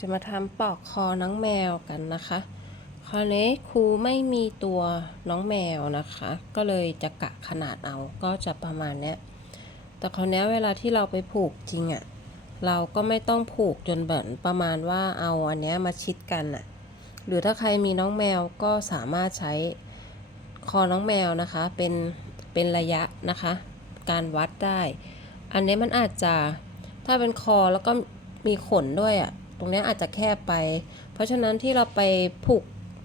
จะมาทำปลอกคอน้องแมวกันนะคะคราวนี้ครูไม่มีตัวน้องแมวนะคะ ก็เลยจะกะขนาดเอาก็จะประมาณเนี้ยแต่คราวนี้เวลาที่เราไปผูกจริงอะ่ะเราก็ไม่ต้องผูกจนแบบประมาณว่าเอาอันเนี้ยมาชิดกันอะ หรือถ้าใครมีน้องแมวก็สามารถใช้คอน้องแมวนะคะเป็นเป็นระยะนะคะ การวัดได้ อันนี้มันอาจจะถ้าเป็นคอแล้วก็มีขนด้วยอะ่ะ ตรงนี้อาจจะแคบไป เพราะฉะนั้นที่เราไปผูก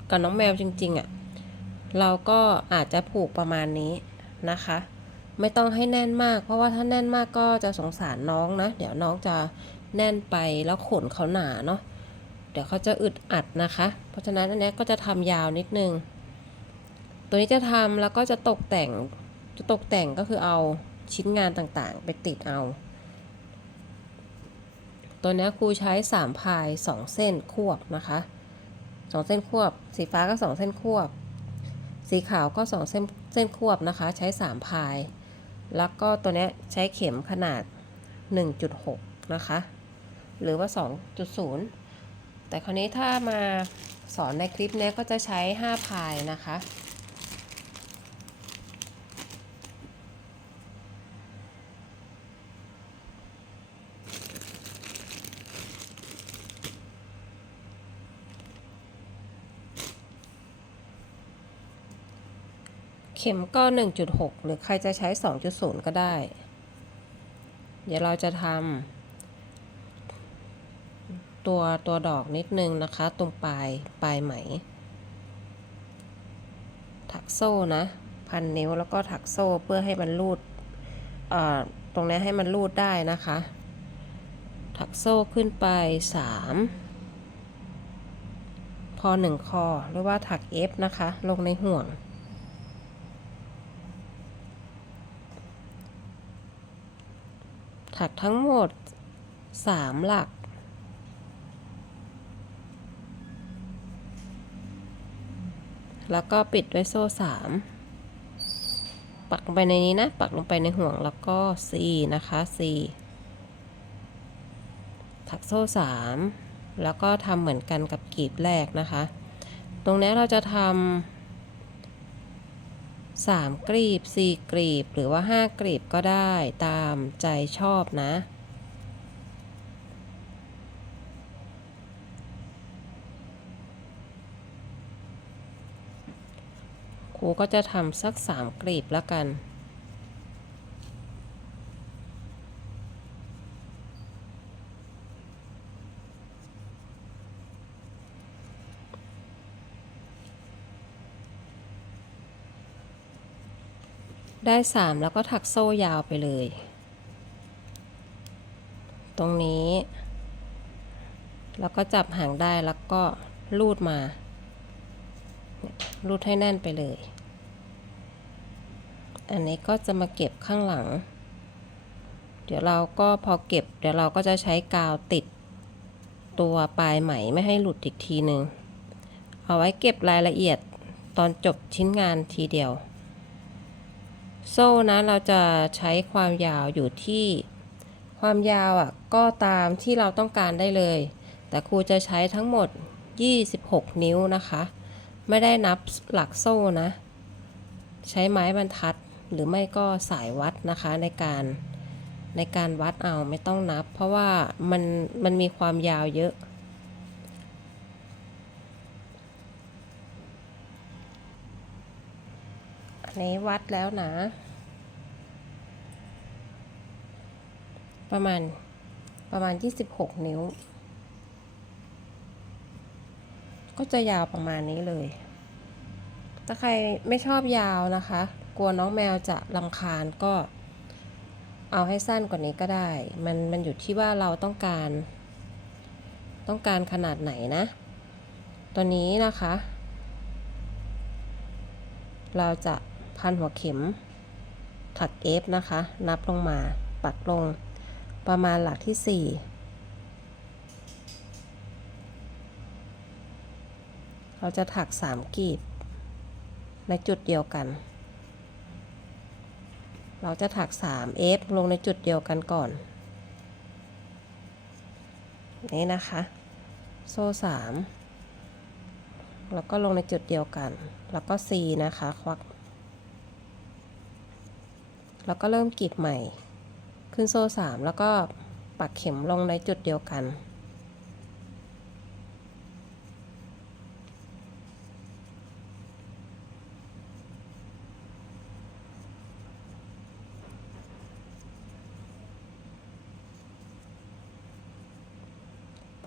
กับน้องแมวจริงๆอะ่ะ เราก็อาจจะผูกประมาณนี้นะคะ ไม่ต้องให้แน่นมาก เพราะว่าถ้าแน่นมากก็จะสงสารน้องนะ เดี๋ยวน้องจะแน่นไปแล้วขนเขาหนาเนาะ เดี๋ยวเขาจะอึดอัดนะคะ เพราะฉะนั้นอันนี้ก็จะทำยาวนิดนึง ตัวนี้จะทำแล้วก็จะตกแต่ง จะตกแต่งก็คือเอาชิ้นงานต่างๆ ไปติดเอา ตัวนี้ครูใช้สามพายสองเส้นควบนะคะสองเส้นควบ สีฟ้าก็สองเส้นควบ สีขาวก็สองเส้นเส้นควบนะคะ ใช้สามพาย แล้วก็ตัวนี้ใช้เข็มขนาด 1.6 นะคะ หรือว่า 2.0 แต่คราวนี้ถ้ามาสอนในคลิปนี้ก็จะใช้ 5 พายนะคะ เข็มก็ 1.6 หรือใครจะใช้ 2.0 ก็ได้ เดี๋ยวเราจะทำตัวตัวดอกนิดนึงนะคะ ตรงปลายปลายไหม ถักโซ่นะ พันนิ้วแล้วก็ถักโซ่เพื่อให้มันรูดตรงนี้ให้มันรูดได้นะคะ ถักโซ่ขึ้นไป 3 พอหนึ่งคอหรือว่าถัก F นะคะ ลงในห่วง ถักทั้งหมด 3 หลัก แล้วก็ปิดด้วยโซ่ 3 ปักลงไปในนี้นะ ปักลงไปในห่วงแล้วก็ C นะคะ C ถักโซ่ 3 แล้วก็ทำเหมือนกันกับกลีบแรกนะคะ ตรงนี้เราจะทำ สามกรีบสี่กรีบ หรือว่าห้ากรีบก็ได้ตามใจชอบนะ ครูก็จะทำสักสามกรีบแล้วกัน ได้สามแล้วก็ถักโซ่ยาวไปเลย ตรงนี้ แล้วก็จับหางได้แล้วก็ลูดมา ลูดให้แน่นไปเลย อันนี้ก็จะมาเก็บข้างหลัง เดี๋ยวเราก็พอเก็บ เดี๋ยวเราก็จะใช้กาวติด ตัวปลายไหมไม่ให้หลุดอีกทีหนึ่งเอาไว้เก็บรายละเอียดตอนจบชิ้นงานทีเดียว โซ่นะเราจะใช้ความยาวอยู่ที่ความยาวอะก็ตามที่เราต้องการได้เลย แต่ครูจะใช้ทั้งหมด 26 นิ้วนะคะ ไม่ได้นับหลักโซ่นะ ใช้ไม้บรรทัดหรือไม่ก็สายวัดนะคะในการในการวัดเอาไม่ต้องนับ เพราะว่ามันมันมีความยาวเยอะ นนี้วัดแล้วนะ ประมาณประมาณ 26 นิ้ว ก็จะยาวประมาณนี้เลย ถ้าใครไม่ชอบยาวนะคะ กลัวน้องแมวจะลำคาญก็เอาให้สั้นกว่านี้ก็ได้ มันมันอยู่ที่ว่าเราต้องการ ต้องการขนาดไหนนะ ตัวนี้นะคะ เราจะ พันหัวเข็ม ถักเอฟนะคะ นับลงมา ปักลง ประมาณหลักที่ 4 เราจะถัก 3กีบ ในจุดเดียวกัน เราจะถัก 3 F ลงในจุดเดียวกันก่อน นี่นะคะ โซ่สามแล้วก็ลงในจุดเดียวกัน แล้วก็ C นะคะ ควัก แล้วก็เริ่มกรีดใหม่ ขึ้นโซ่สามแล้วก็ปักเข็มลงในจุดเดียวกัน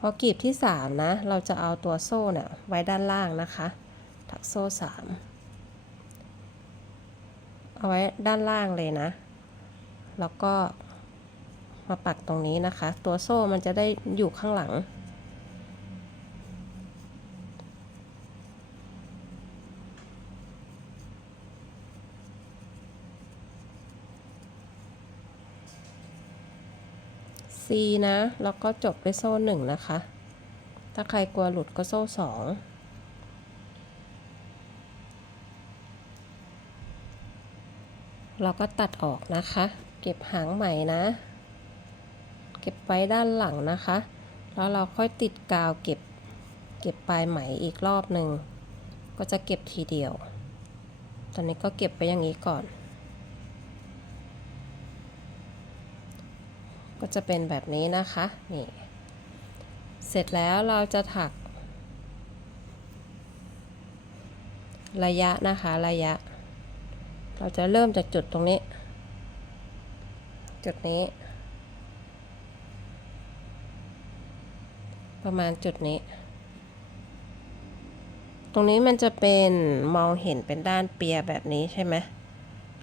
พอกรีบที่สามนะ เราจะเอาตัวโซ่เนี่ยไว้ด้านล่างนะคะ ถักโซ่สาม เอาไว้ด้านล่างเลยนะ แล้วก็มาปักตรงนี้นะคะ ตัวโซ่มันจะได้อยู่ข้างหลัง C นะ แล้วก็จบด้วยโซ่หนึ่งนะคะ ถ้าใครกลัวหลุดก็โซ่สอง เราก็ตัดออกนะคะ เก็บหางใหม่นะ เก็บไว้ด้านหลังนะคะ แล้วเราค่อยติดกาวเก็บ เก็บปลายไหมอีกรอบหนึ่ง ก็จะเก็บทีเดียว ตอนนี้ก็เก็บไปอย่างนี้ก่อน ก็จะเป็นแบบนี้นะคะ นี่ เสร็จแล้วเราจะถัก ระยะนะคะ ระยะ เราจะเริ่มจากจุดตรงนี้ จุดนี้ ประมาณจุดนี้ ตรงนี้มันจะเป็นมองเห็นเป็นด้านเปียแบบนี้ใช่ไหม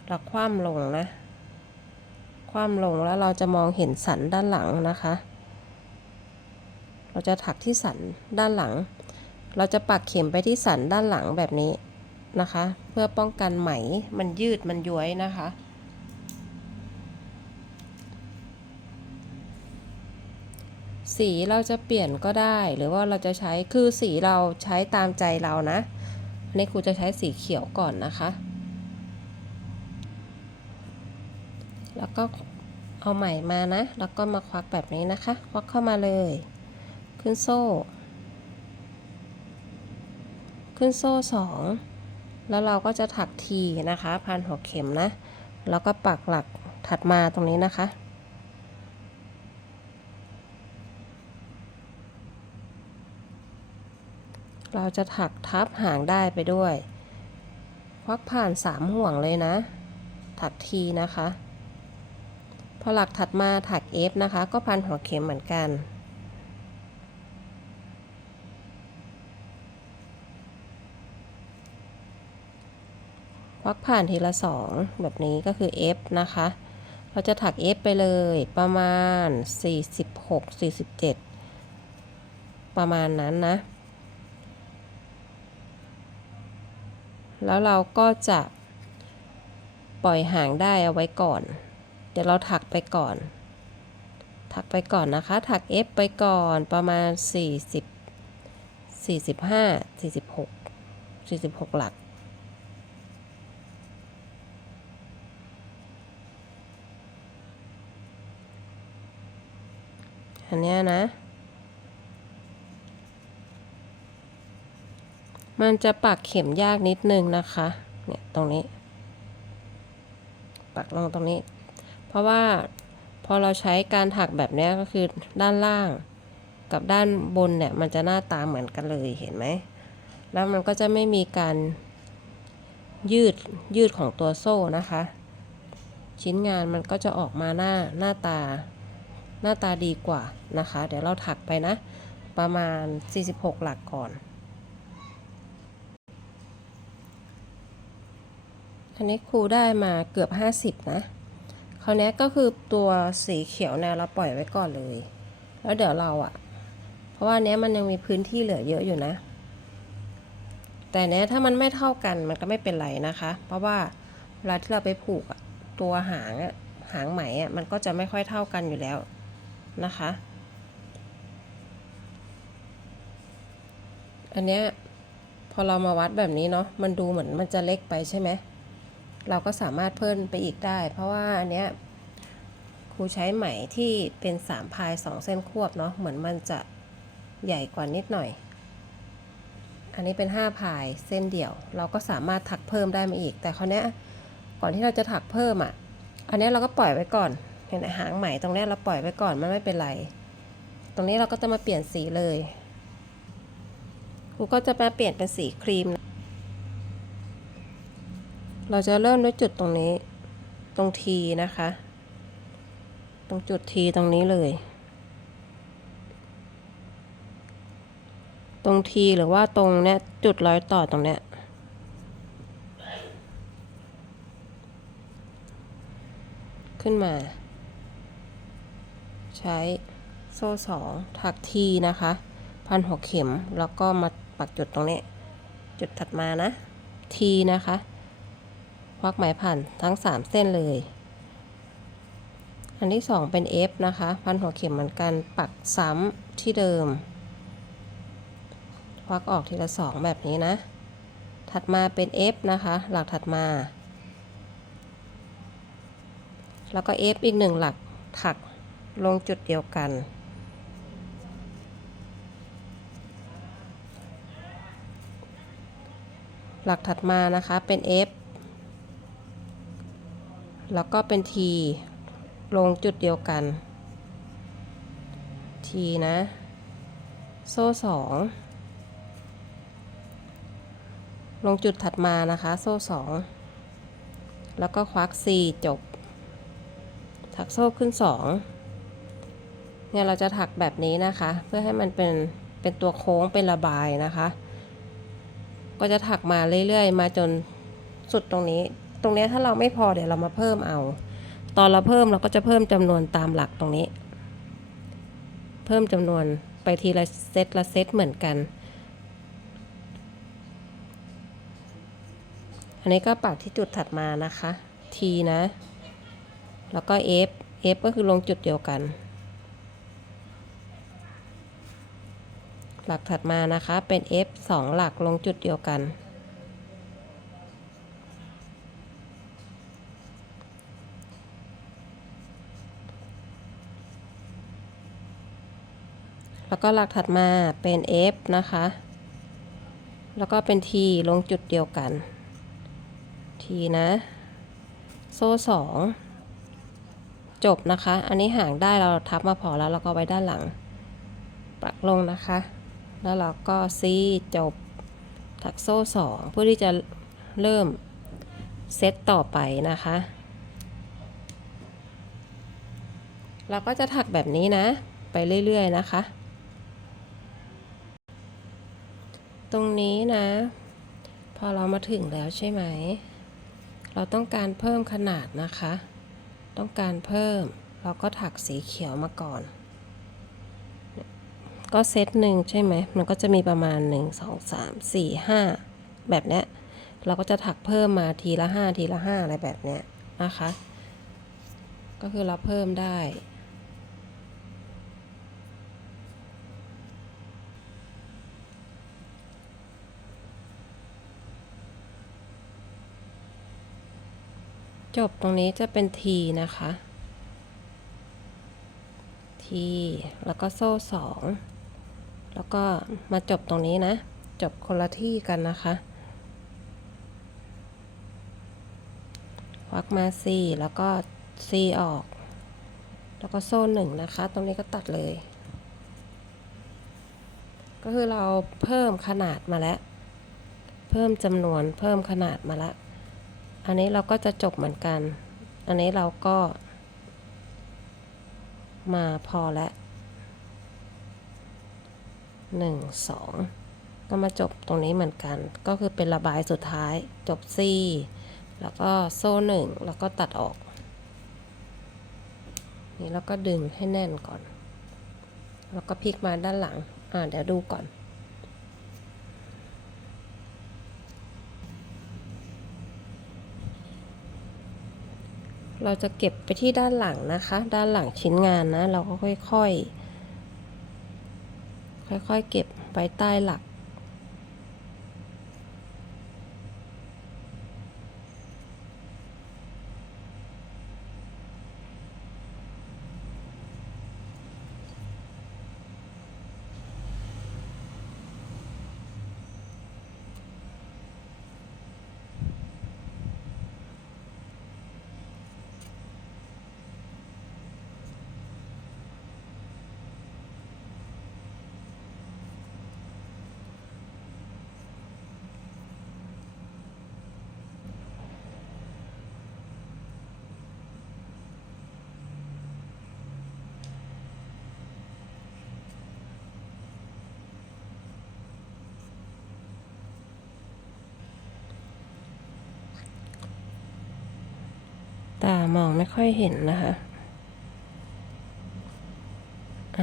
เราคว่ำลงนะ คว่ำลงแล้วเราจะมองเห็นสันด้านหลังนะคะ เราจะถักที่สันด้านหลัง เราจะปักเข็มไปที่สันด้านหลังแบบนี้ นะคะ เพื่อป้องกันไหมมันยืดมันย้วยนะคะ สีเราจะเปลี่ยนก็ได้หรือว่าเราจะใช้คือสีเราใช้ตามใจเรานะอันนี้ครูจะใช้สีเขียวก่อนนะคะ แล้วก็เอาใหม่มานะ แล้วก็มาควักแบบนี้นะคะ ควักเข้ามาเลย ขึ้นโซ่ ขึ้นโซ่สอง แล้วเราก็จะถักทีนะคะพันหัวเข็มนะ แล้วก็ปักหลักถัดมาตรงนี้นะคะ เราจะถักทับหางได้ไปด้วยควักผ่านสามห่วงเลยนะ ถักทีนะคะ พอหลักถัดมาถัก F นะคะ ก็พันหัวเข็มเหมือนกัน ค วักผ่านทีละสองแบบนี้ก็คือ F นะคะ เราจะถัก F ไปเลยประมาณ 46 47 ประมาณนั้นนะ แล้วเราก็จะปล่อยหางได้เอาไว้ก่อน เดี๋ยวเราถักไปก่อน ถักไปก่อนนะคะ ถัก F ไปก่อนประมาณ 40 45 46 46 หลัก อันเนี้ยนะ มันจะปักเข็มยากนิดนึงนะคะ เนี่ยตรงนี้ ปักลงตรงนี้ เพราะว่าพอเราใช้การถักแบบนี้ก็คือด้านล่างกับด้านบนเนี่ยมันจะหน้าตาเหมือนกันเลยเห็นไหม แล้วมันก็จะไม่มีการยืดยืดของตัวโซ่นะคะ ชิ้นงานมันก็จะออกมาหน้าหน้าตา หน้าตาดีกว่านะคะ เดี๋ยวเราถักไปนะ ประมาณ 46 หลักก่อน อันนี้ครูได้มาเกือบ 50 นะ คราวนี้ก็คือตัวสีเขียวเนี่ยเราปล่อยไว้ก่อนเลย แล้วเดี๋ยวเราอะเพราะว่าเนี้ยมันยังมีพื้นที่เหลือเยอะอยู่นะ แต่เนี้ยถ้ามันไม่เท่ากันมันก็ไม่เป็นไรนะคะ เพราะว่าเวลาที่เราไปผูกอะตัวหางอะหางไหมอะมันก็จะไม่ค่อยเท่ากันอยู่แล้ว นะคะ อันเนี้ยพอเรามาวัดแบบนี้เนาะมันดูเหมือนมันจะเล็กไปใช่ไหมเราก็สามารถเพิ่มไปอีกได้ เพราะว่าอันเนี้ยครูใช้ไหมที่เป็นสามพายสองเส้นควบเนาะเหมือนมันจะใหญ่กว่านิดหน่อย อันนี้เป็น5พายเส้นเดี่ยว เราก็สามารถถักเพิ่มได้มาอีก แต่คราวเนี้ยก่อนที่เราจะถักเพิ่มอะ อันเนี้ยเราก็ปล่อยไว้ก่อน เห็นหมหางไหมตรงนี้เราปล่อยไว้ก่อนมันไม่เป็นไร ตรงนี้เราก็จะมาเปลี่ยนสีเลยครูก็จะมาเปลี่ยนเป็นสีครีม เราจะเริ่มด้วยจุดตรงนี้ ตรงทีนะคะ ตรงจุดทีตรงนี้เลย ตรงทีหรือว่าตรงเนี้ยจุดรอยต่อตรงเนี้ยขึ้นมา ใช้โซ่สองถักทีนะคะ พันหัวเข็มแล้วก็มาปักจุดตรงนี้ จุดถัดมานะ ทีนะคะควักไหมผ่านทั้ง 3 เส้นเลย อันที่ 2 เป็น F นะคะ พันหัวเข็มเหมือนกันปักซ้ำที่เดิม ควักออกทีละ 2 แบบนี้นะ ถัดมาเป็น F นะคะ หลักถัดมา แล้วก็ F อีกหนึ่งหลักถัก ลงจุดเดียวกัน หลักถัดมานะคะเป็น F แล้วก็เป็น T ลงจุดเดียวกัน T นะ โซ่สองลงจุดถัดมานะคะ โซ่สองแล้วก็ควัก C จบ ถักโซ่ขึ้นสอง เนี่ยเราจะถักแบบนี้นะคะ เพื่อให้มันเป็นเป็นตัวโค้งเป็นระบายนะคะ ก็จะถักมาเรื่อยๆ มาจนสุดตรงนี้ ตรงนี้ถ้าเราไม่พอเดี๋ยวเรามาเพิ่มเอา ตอนเราเพิ่มเราก็จะเพิ่มจำนวนตามหลักตรงนี้ เพิ่มจำนวนไปทีละเซตละเซตเหมือนกัน อันนี้ก็ปักที่จุดถัดมานะคะ T นะ แล้วก็ F F ก็คือลงจุดเดียวกัน หลักถัดมานะคะเป็น F 2 หลักลงจุดเดียวกัน แล้วก็หลักถัดมาเป็น F นะคะ แล้วก็เป็น T ลงจุดเดียวกัน T นะ โซ่สองจบนะคะ อันนี้ห่างได้เราทับมาพอแล้วเราก็ไว้ด้านหลัง ปักลงนะคะ แล้วเราก็ซีจบถักโซ่สองเพื่อที่จะเริ่มเซตต่อไปนะคะ เราก็จะถักแบบนี้นะ ไปเรื่อยๆนะคะ ตรงนี้นะ พอเรามาถึงแล้วใช่ไหม เราต้องการเพิ่มขนาดนะคะ ต้องการเพิ่มเราก็ถักสีเขียวมาก่อน ก็เซตหนึ่งใช่ไหม มันก็จะมีประมาณ 1 2 3 4 5 แบบเนี้ย เราก็จะถักเพิ่มมาทีละ 5 ทีละ 5 อะไรแบบเนี้ยนะคะ ก็คือเราเพิ่มได้จบตรงนี้จะเป็น T นะคะ T แล้วก็โซ่สอง แล้วก็มาจบตรงนี้นะ จบคนละที่กันนะคะควักมา C แล้วก็ C ออก แล้วก็โซ่หนึ่งนะคะ ตรงนี้ก็ตัดเลย ก็คือเราเพิ่มขนาดมาแล้ว เพิ่มจำนวนเพิ่มขนาดมาแล้ว อันนี้เราก็จะจบเหมือนกัน อันนี้เราก็มาพอแล้ว หนึ่งสองก็มาจบตรงนี้เหมือนกัน ก็คือเป็นระบายสุดท้ายจบ C แล้วก็โซ่หนึ่งแล้วก็ตัดออก นี่แล้วก็ดึงให้แน่นก่อน แล้วก็พลิกมาด้านหลัง อ่าเดี๋ยวดูก่อนเราจะเก็บไปที่ด้านหลังนะคะ ด้านหลังชิ้นงานนะ เราก็ค่อยๆ ค่อยๆ เก็บไว้ใต้หลัก มองไม่ค่อยเห็นนะคะ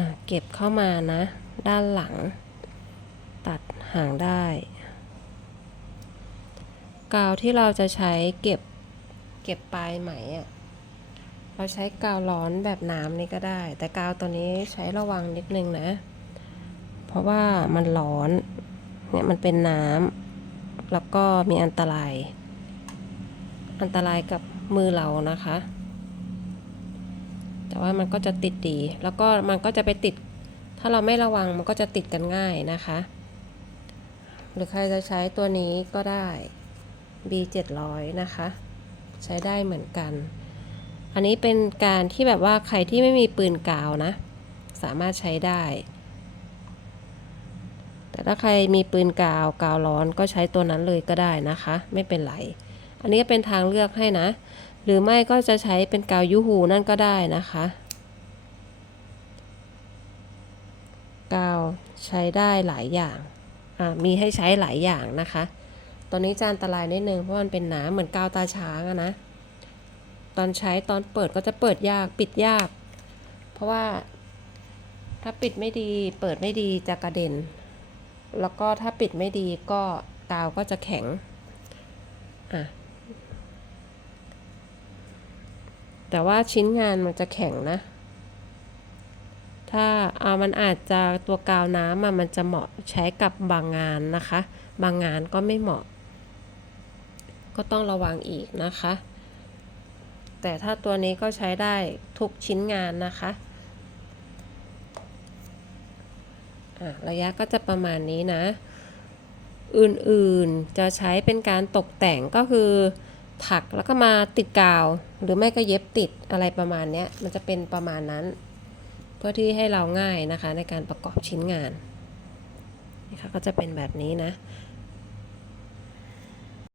ะเก็บเข้ามานะ ด้านหลัง ตัดหางได้ กาวที่เราจะใช้เก็บเก็บปลายไหมอะ่ะเราใช้กาวร้อนแบบน้ำนี่ก็ได้ แต่กาวตัวนี้ใช้ระวังนิดนึงนะ เพราะว่ามันร้อน เนี่ยมันเป็นน้ำแล้วก็มีอันตราย อันตรายกับ มือเรานะคะ แต่ว่ามันก็จะติดดี แล้วก็มันก็จะไปติด ถ้าเราไม่ระวังมันก็จะติดกันง่ายนะคะ หรือใครจะใช้ตัวนี้ก็ได้ B 700นะคะ ใช้ได้เหมือนกัน อันนี้เป็นการที่แบบว่าใครที่ไม่มีปืนกาวนะ สามารถใช้ได้ แต่ถ้าใครมีปืนกาวกาวร้อนก็ใช้ตัวนั้นเลยก็ได้นะคะ ไม่เป็นไร อันนี้ก็เป็นทางเลือกให้นะ หรือไม่ก็จะใช้เป็นกาวยูฮูนั่นก็ได้นะคะ กาวใช้ได้หลายอย่างมีให้ใช้หลายอย่างนะคะ ตอนนี้จะอันตรายนิดนึงเพราะมันเป็นหน้ำเหมือนกาวตาช้างอะนะ ตอนใช้ตอนเปิดก็จะเปิดยากปิดยาก เพราะว่าถ้าปิดไม่ดี เปิดไม่ดีจะกระเด็น แล้วก็ถ้าปิดไม่ดีก็กาวก็จะแข็ง อะ แต่ว่าชิ้นงานมันจะแข็งนะ ถ้าเอามันอาจจะตัวกาวน้ำอะมันจะเหมาะใช้กับบางงานนะคะ บางงานก็ไม่เหมาะ ก็ต้องระวังอีกนะคะ แต่ถ้าตัวนี้ก็ใช้ได้ทุกชิ้นงานนะคะะระยะก็จะประมาณนี้นะ อื่นๆจะใช้เป็นการตกแต่งก็คือ ถักแล้วก็มาติดกาว หรือไม่ก็เย็บติดอะไรประมาณนี้มันจะเป็นประมาณนั้น เพื่อที่ให้เราง่ายนะคะในการประกอบชิ้นงานนี่ค่ะก็จะเป็นแบบนี้นะ